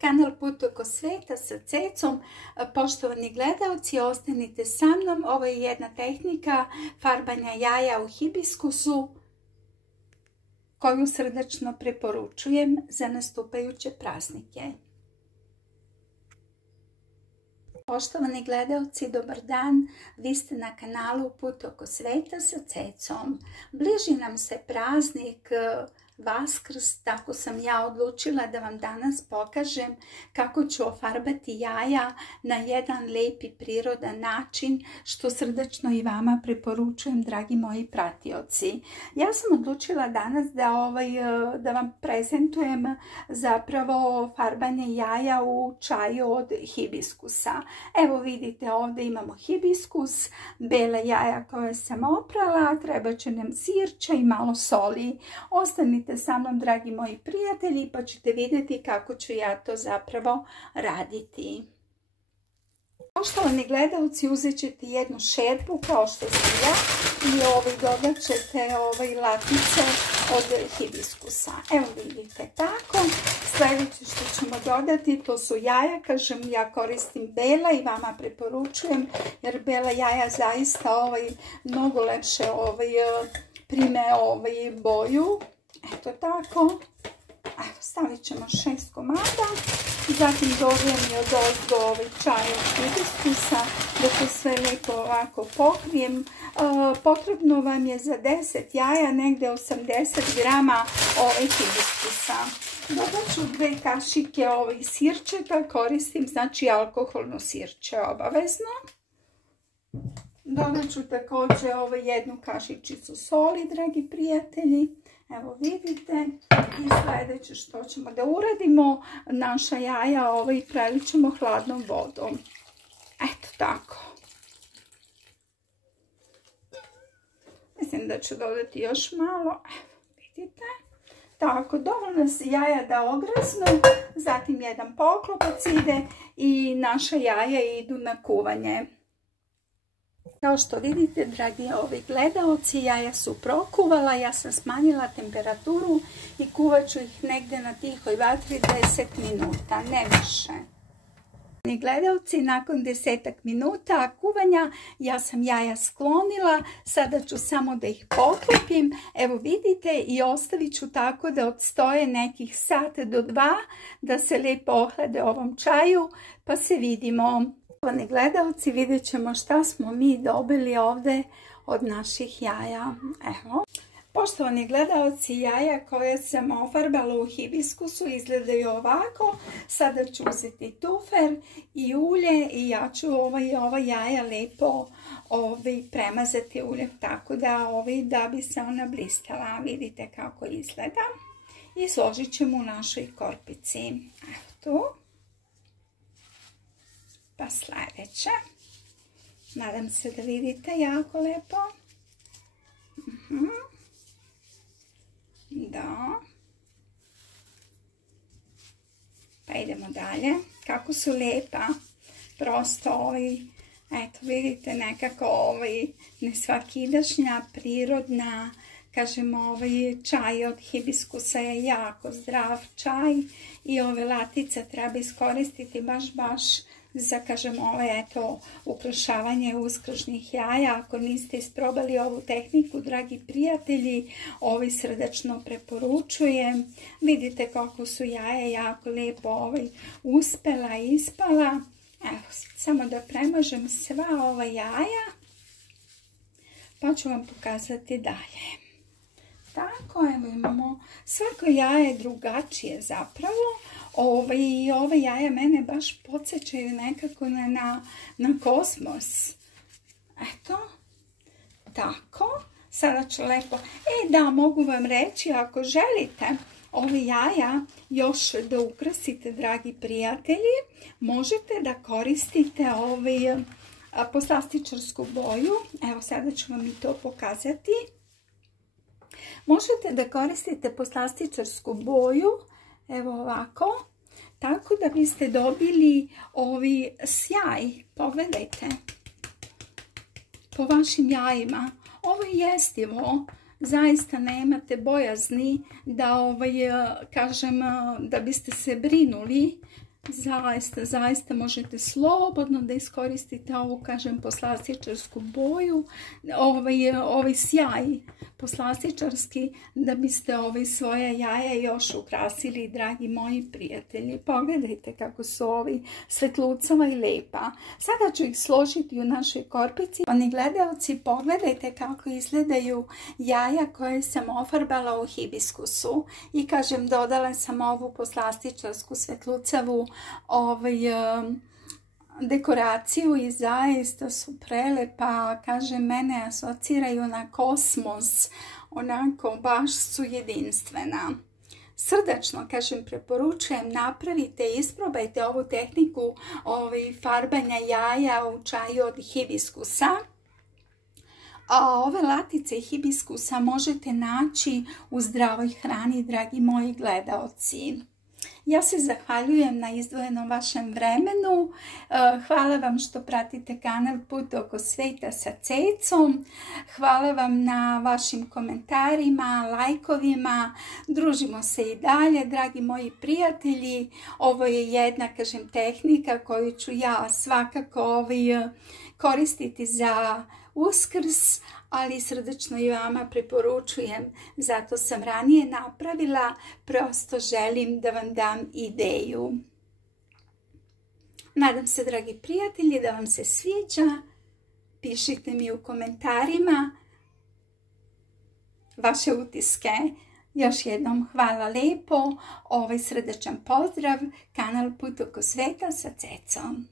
Kanal Put oko sveta sa Cecom. Poštovani gledalci, ostanite sa mnom. Ovo je jedna tehnika farbanja jaja u hibiskusu koju srdačno preporučujem za nastupajuće praznike. Poštovani gledalci, dobar dan. Vi ste na kanalu Put oko sveta sa Cecom. Bliži nam se praznik Vaskrs, tako sam ja odlučila da vam danas pokažem kako ću ofarbati jaja na jedan lijepi prirodan način, što srdačno i vama preporučujem, dragi moji pratioci. Ja sam odlučila danas da vam prezentujem zapravo farbanje jaja u čaju od hibiskusa. Evo vidite, ovdje imamo hibiskus, bele jaja koje sam oprala, treba će nam sirća i malo soli. Ostanite sa mnom, dragi moji prijatelji, pa ćete vidjeti kako ću ja to zapravo raditi. Poštovani gledalci, uzet ćete jednu šerpu kao što sam ja i dodat ćete latice od hibiskusa. Evo vidite tako. Sljedeće što ćemo dodati, to su jaja. Kažem, ja koristim bela i vama preporučujem, jer bela jaja zaista mnogo lepše prime boju. Eto tako. Evo, stavit ćemo 6 komada. Zatim dodajem i odozdo čaj od hibiskusa, da to sve lijepo ovako pokrijem. Potrebno vam je za 10 jaja negdje 80 grama hibiskusa. Dodat ću 2 kašike sirćeta, koristim znači alkoholno sirće obavezno. Dodat ću također jednu kašičicu soli, dragi prijatelji. Evo vidite, i sljedeće što ćemo da uradimo, naša jaja prelit ćemo hladnom vodom. Eto tako. Mislim da ću dodati još malo. Evo vidite. Tako, dovoljno se jaja da ograznu, zatim jedan poklopac ide i naša jaja idu na kuvanje. Kao što vidite, dragi gledalci, jaja su prokuvala, ja sam smanjila temperaturu i kuvat ću ih negdje na tihoj vatri 10 minuta, ne više. Gledalci, nakon 10 minuta kuvanja ja sam jaja sklonila, sada ću samo da ih poklopim, evo vidite, i ostavit ću tako da odstoje nekih sat do 2, da se lijepo ohlade ovom čaju, pa se vidimo. Poštovani gledalci, vidjet ćemo šta smo mi dobili ovdje od naših jaja. Evo. Poštovani gledalci, jaja koje sam ofarbala u hibiskusu izgledaju ovako. Sada ću uzeti tufer i ulje i ja ću ova jaja lijepo premazati uljem tako da bi se ona blistala. Vidite kako izgleda. I složit ćemo u našoj korpici. Evo tu. Pa sljedeće. Nadam se da vidite jako lijepo. Da. Pa idemo dalje. Kako su lijepa. Prosto eto vidite, nekako nesvakidašnja, prirodna. Kažem, čaj od hibiskusa je jako zdrav čaj i ove latice treba iskoristiti baš za, kažem, ukrašavanje uskršnjih jaja. Ako niste isprobali ovu tehniku, dragi prijatelji, srdačno preporučujem. Vidite kako su jaja jako lijepo uspela i ispala. Evo, samo da premažem sva ova jaja, pa ću vam pokazati dalje. Tako, evo imamo, svako jaje drugačije zapravo. I ove jaja mene baš podsjećaju nekako na kosmos. Eto, tako. Sada ću lepo, da, mogu vam reći, ako želite ove jaja još da ukrasite, dragi prijatelji, možete da koristite poslastičarsku boju. Evo, sada ću vam i to pokazati. Možete da koristite poslastičarsku boju, evo ovako, tako da biste dobili sjaj. Pogledajte, po vašim jajima. Ovo je jestivo, zaista nemate bojazni da, kažem, da biste se brinuli Zaista možete slobodno da iskoristite ovu, kažem, poslastičarsku boju, ovaj sjaj poslastičarski, da biste svoja jaja još ukrasili, dragi moji prijatelji. Pogledajte kako su ovi svetlucava i lepa. Sada ću ih složiti u našoj korpici. Oni gledaoci, pogledajte kako izgledaju jaja koje sam ofarbala u hibiskusu. I kažem, dodala sam ovu poslastičarsku svetlucavu dekoraciju i zaista su prelepa, kažem, mene asociraju na kosmos, onako baš su jedinstvena. Srdačno, kažem, preporučujem, napravite, isprobajte ovu tehniku farbanja jaja u čaju od hibiskusa. A ove latice hibiskusa možete naći u zdravoj hrani, dragi moji gledaoci. Ja se zahvaljujem na izdvojenom vašem vremenu. Hvala vam što pratite kanal Put oko sveta sa Cecom. Hvala vam na vašim komentarima, lajkovima. Družimo se i dalje, dragi moji prijatelji. Ovo je jedna, kažem, tehnika koju ću ja svakako koristiti za Uskrs, ali srdačno i vama preporučujem, zato sam ranije napravila, prosto želim da vam dam ideju. Nadam se, dragi prijatelji, da vam se sviđa. Pišite mi u komentarima vaše utiske. Još jednom hvala lepo, srdačan pozdrav, kanal Put oko sveta sa Cecom.